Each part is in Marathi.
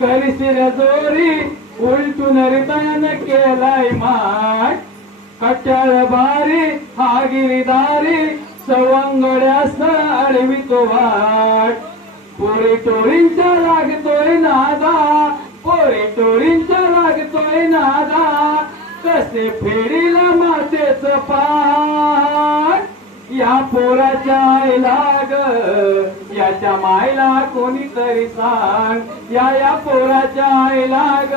करीशील जोरी उलटून रितान केलाय माठ कट्याळ बारी हा गिरीदारी सवंगड्यास अडवितो वाट पोरी टोळींचा लागतोय नादा पोरी टोळींचा लागतोय नादा कसे फेरीला मातेच पाठ या पोराच्या आईला ग याच्या मायला कोणीतरी सांग या पोराच्या आईला ग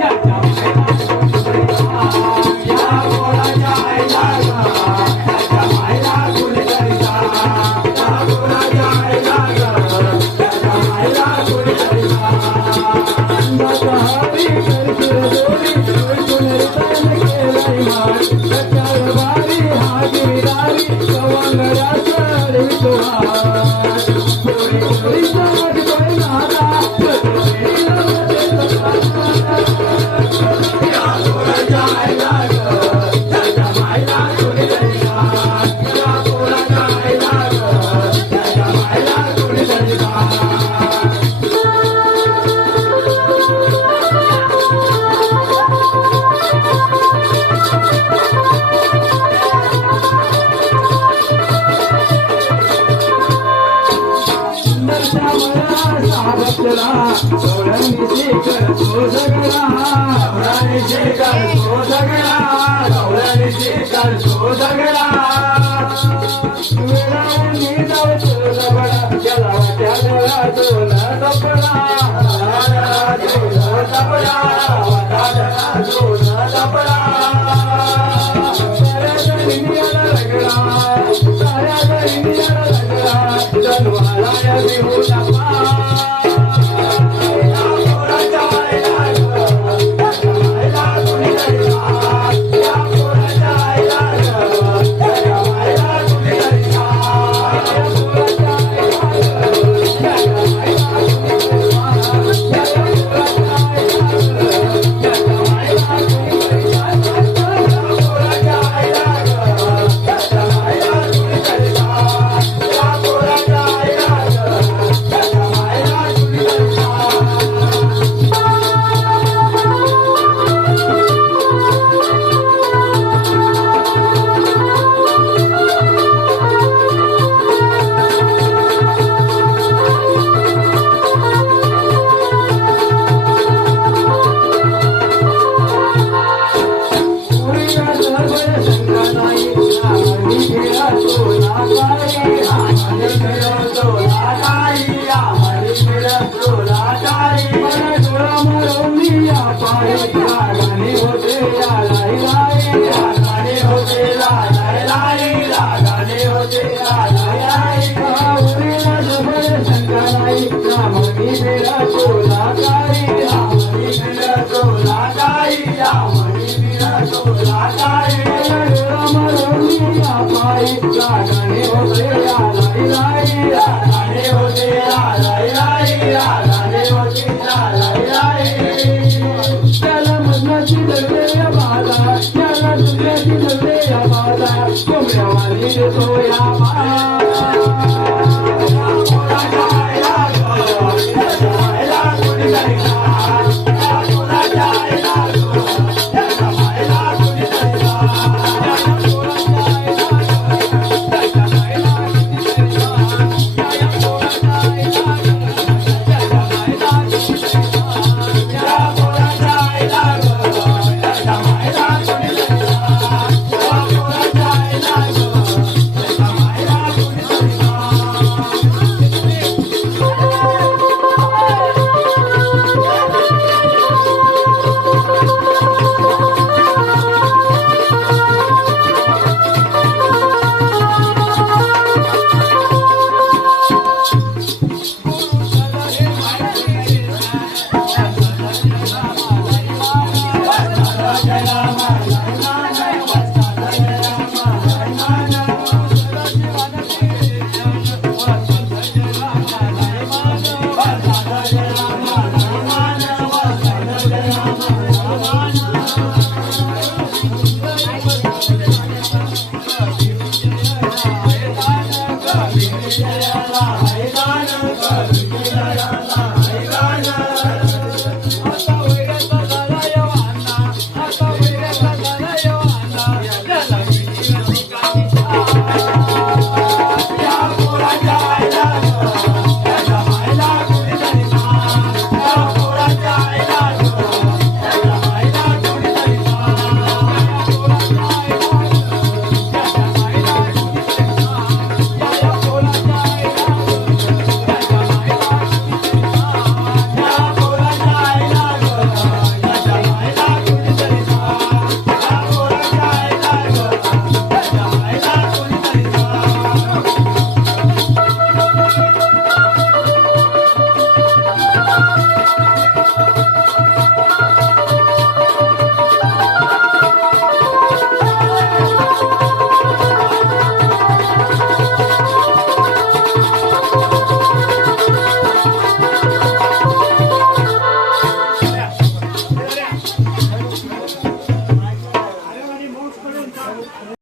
याच्या मायला कोणीतरी सांग या पोराच्या आईला ग याच्या मायला कोणीतरी सांग या पोराच्या आईला ग याच्या मायला कोणीतरी सांग हरी करशील जोडी केलाय माठ कट्याळ बारी हा गिरीदारी सवंगड्यास अडवितो वाट पोरी टोळींचा लागतोय नादा या पोराच्या आईला ग याच्या मायला कोणीतरी सांग या पोराच्या आईला ग याच्या मायला कोणीतरी सांग डोळ्यांनी शेखर तो झगडा डोळ्यांनी शेखर तो झगडा डोळ्यांनी शेखर तो झगडा वेळावून जाऊ लबडा गेला वाट्या गेला दोन लबडा दोन लबडा वाटा दोन लबडा साऱ्या इंडियाला रगडा साऱ्या इंडियाला रगडा जनवाला विहू नका